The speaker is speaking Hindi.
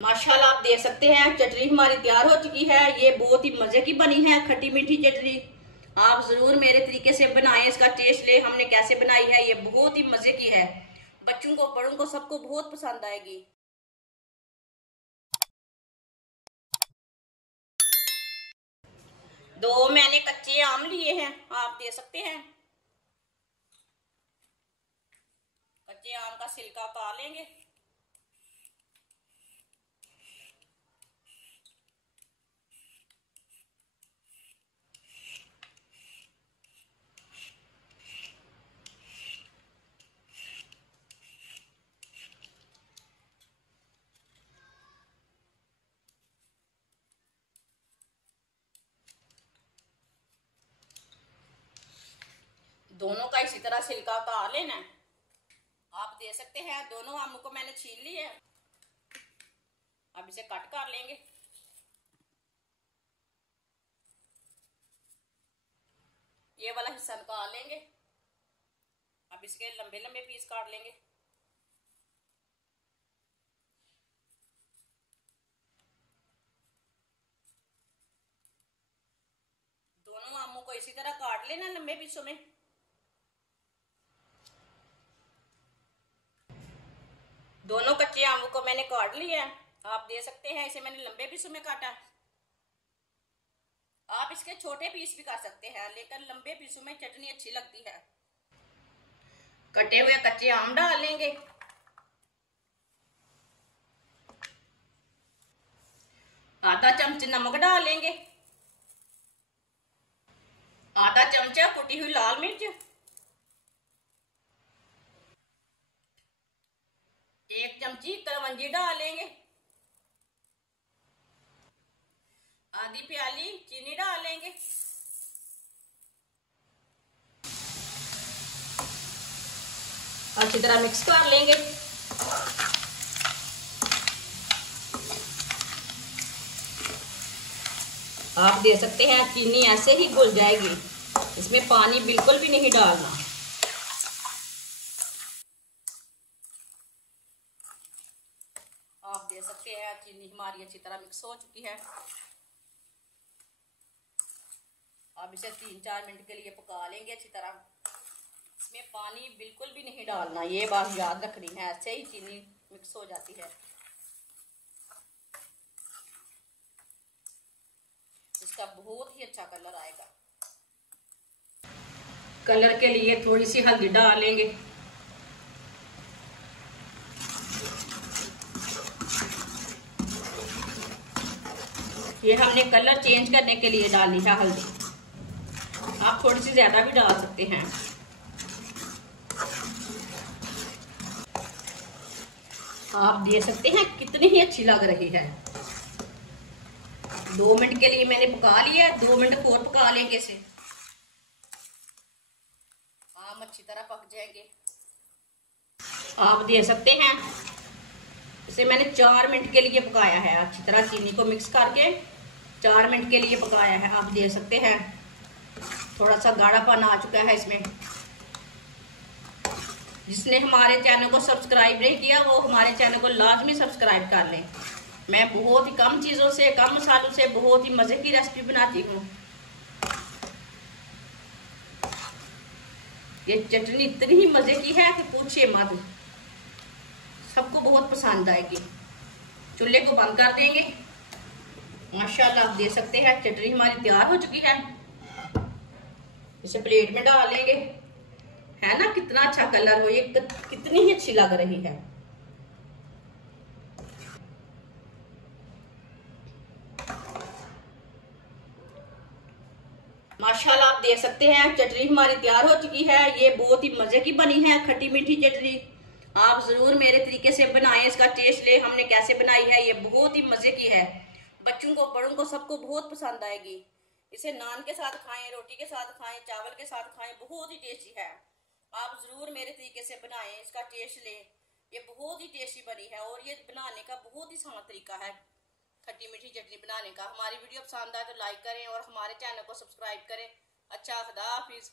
माशाल्लाह आप देख सकते हैं चटनी हमारी तैयार हो चुकी है। ये बहुत ही मजे की बनी है, खट्टी मीठी चटनी। आप जरूर मेरे तरीके से बनाएं, इसका टेस्ट ले हमने कैसे बनाई है। ये बहुत ही मजे की है, बच्चों को बड़ों को सबको बहुत पसंद आएगी। दो मैंने कच्चे आम लिए हैं, आप दे सकते हैं। कच्चे आम का छिलका उतार लेंगे। दोनों का इसी तरह छिलका उतार लेना है। आप दे सकते हैं। दोनों आमों को मैंने छील लिया है, अब इसे कट कर लेंगे। ये वाला हिस्सा निकाल लेंगे। अब इसके लंबे लंबे पीस काट लेंगे। दोनों आमों को इसी तरह काट लेना लंबे पीसों में। दोनों कच्चे आमों को मैंने काट लिया है, आप दे सकते हैं। इसे मैंने लंबे पीसों में काटा। आप इसके छोटे पीस भी कर सकते हैं, लेकिन लंबे पीसों में चटनी अच्छी लगती है। कटे हुए कच्चे आम डाल लेंगे। आधा चम्मच नमक डाल लेंगे। आधा चमचा कुटी हुई लाल मिर्च, एक चमची कलवंजी डाल लेंगे। आधी प्याली चीनी डाल लेंगे। अच्छी तरह मिक्स कर लेंगे। आप दे सकते हैं चीनी ऐसे ही घुल जाएगी, इसमें पानी बिल्कुल भी नहीं डालना। आप दे सकते हैं चीनी हमारी अच्छी तरह मिक्स हो चुकी है। अब इसे 3-4 मिनट के लिए पका लेंगे अच्छी तरह। इसमें पानी बिल्कुल भी नहीं डालना, ये बात याद रखनी है, ऐसे ही चीनी मिक्स हो जाती है। इसका बहुत ही अच्छा कलर आएगा। कलर के लिए थोड़ी सी हल्दी डाल लेंगे। ये हमने कलर चेंज करने के लिए डाली है हल्दी, आप थोड़ी सी ज्यादा भी डाल सकते हैं। आप दे सकते हैं कितनी ही अच्छी लग रही है। 2 मिनट के लिए मैंने पका लिया, 2 मिनट और पका लेंगे इसे। आम अच्छी तरह पक जाएंगे। आप दे सकते हैं इसे मैंने 4 मिनट के लिए पकाया है, अच्छी तरह चीनी को मिक्स करके 4 मिनट के लिए पकाया है। आप दे सकते हैं थोड़ा सा गाढ़ापन आ चुका है इसमें। जिसने हमारे चैनल को सब्सक्राइब नहीं किया वो हमारे चैनल को लाजमी सब्सक्राइब कर लें। मैं बहुत ही कम चीज़ों से, कम मसालों से बहुत ही मज़े की रेसिपी बनाती हूँ। ये चटनी इतनी ही मज़े की है कि पूछिए मत, सबको बहुत पसंद आएगी। चूल्हे को बंद कर देंगे। माशाल्लाह आप दे सकते हैं चटनी हमारी तैयार हो चुकी है। इसे प्लेट में डाल लेंगे। है ना कितना अच्छा कलर हो, ये कितनी ही अच्छी लग रही है। माशाल्लाह आप देख सकते हैं चटनी हमारी तैयार हो चुकी है। ये बहुत ही मजे की बनी है, खट्टी मीठी चटनी। आप जरूर मेरे तरीके से बनाएं, इसका टेस्ट ले हमने कैसे बनाई है। ये बहुत ही मजे की है, बच्चों को बड़ों को सबको बहुत पसंद आएगी। इसे नान के साथ खाएं, रोटी के साथ खाएं, चावल के साथ खाएं, बहुत ही टेस्टी है। आप जरूर मेरे तरीके से बनाएं, इसका टेस्ट लें। ये बहुत ही टेस्टी बनी है और ये बनाने का बहुत ही आसान तरीका है खट्टी मीठी चटनी बनाने का। हमारी वीडियो पसंद आए तो लाइक करें और हमारे चैनल को सब्सक्राइब करें। अच्छा, खुदा हाफिज।